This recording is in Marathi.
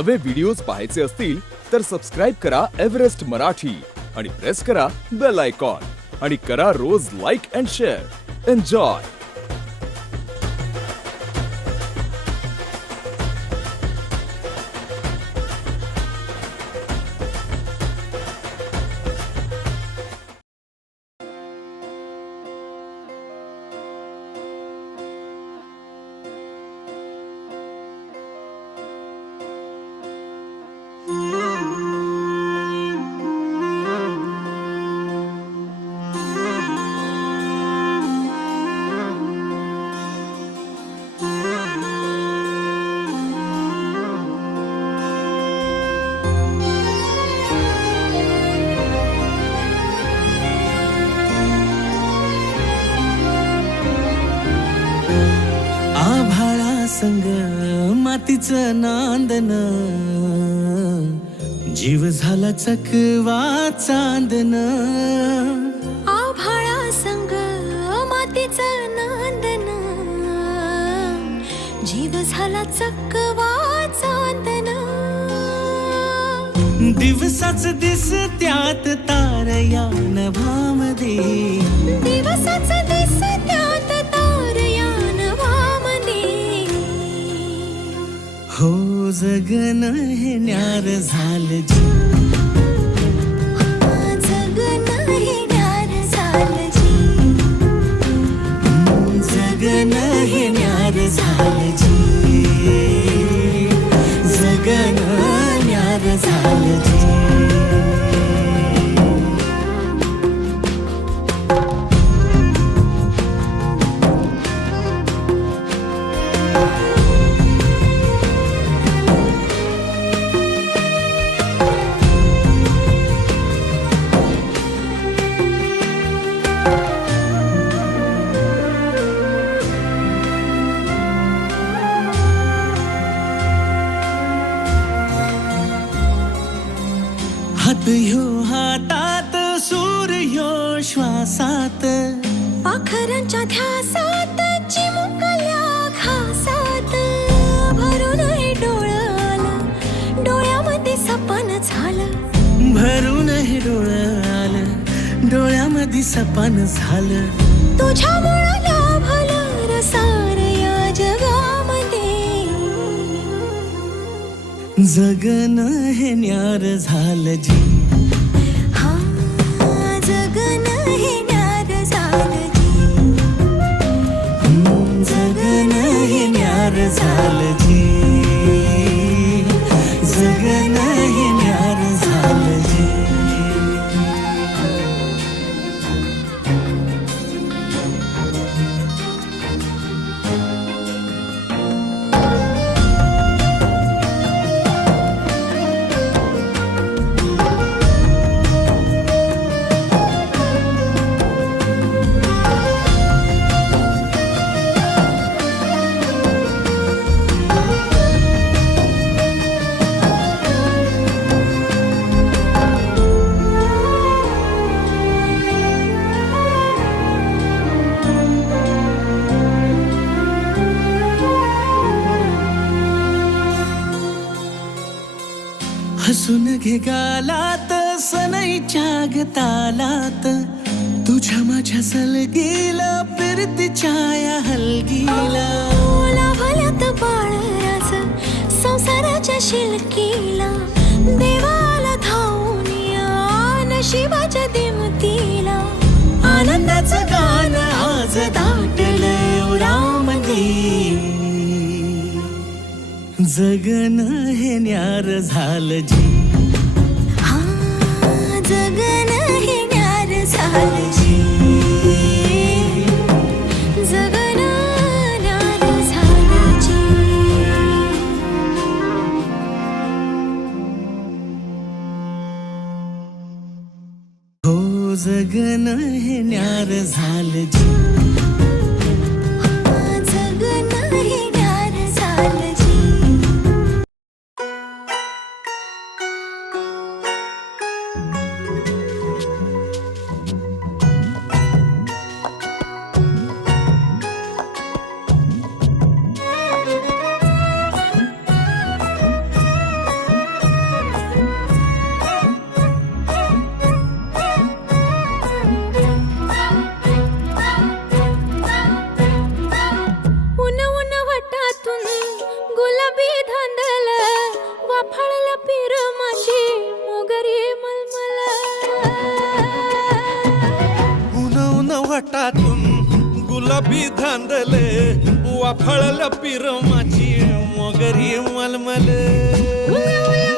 नवे व्हिडिओज पाहायचे असतील तर सबस्क्राईब करा एव्हरेस्ट मराठी आणि प्रेस करा बेल आयकॉन आणि करा रोज लाईक अँड शेअर. एन्जॉय. संग मातीचं नांदन, जीव झाला चकवा चांदन. आभाळा संग मातीचं नांदन, जीव झाला चकवा चांदन. दिवसाच दिस त्यात तारया नभामध्ये, दिवसाच दिस त्यात तारया नभामध्ये. हो जगन हे न्यार झालं जी, जगन हे न्यार झालं जी, जगन हे न्यार झालं जी, जगन न्यार झालं जी. हात ह्यो हातात, सूर ह्यो श्वासात, पाखरांच्या ध्यासात, चिमुकल्या घासात. भरून हे डोळं आलं, डोळ्यामध्ये सपन झालं. भरून हे डोळं आलं, डोळ्यामध्ये सपन झालं. तुझ्यामुळं लाभलं रसार या जगामध्ये. जगन हे न्यार झालं जी, हा जगन हे न्यार झालं जी, जगन हे न्यार झालं जी, जगन हे न्यार झालं जी. हसून घे गालात, सनईच्या गतालात, तुझ्या माझ्या सलगीला, फिरतीच्या या हलगीला. लाभल्यात बाळराज संसाराच्या शिलकीला. देवाला धावून या नशिबाच्या दिमतीला. आनंदाचं गाणं आज दाटलंय उरामध्ये. जगन हे न्यार झालं जी, हा जगन हे न्यार झालं जी, जगन न्यार झालं जी. हो जगन हे न्यार झालं जी. जगन हे न्यार झालं जी. गुलाबी धांदल वाफाळला पीर माझी मोगरी मलमल उन उन वाटातून गुलाबी धांदले वाफळलं पिर माझी मोगरी मलमल उला उला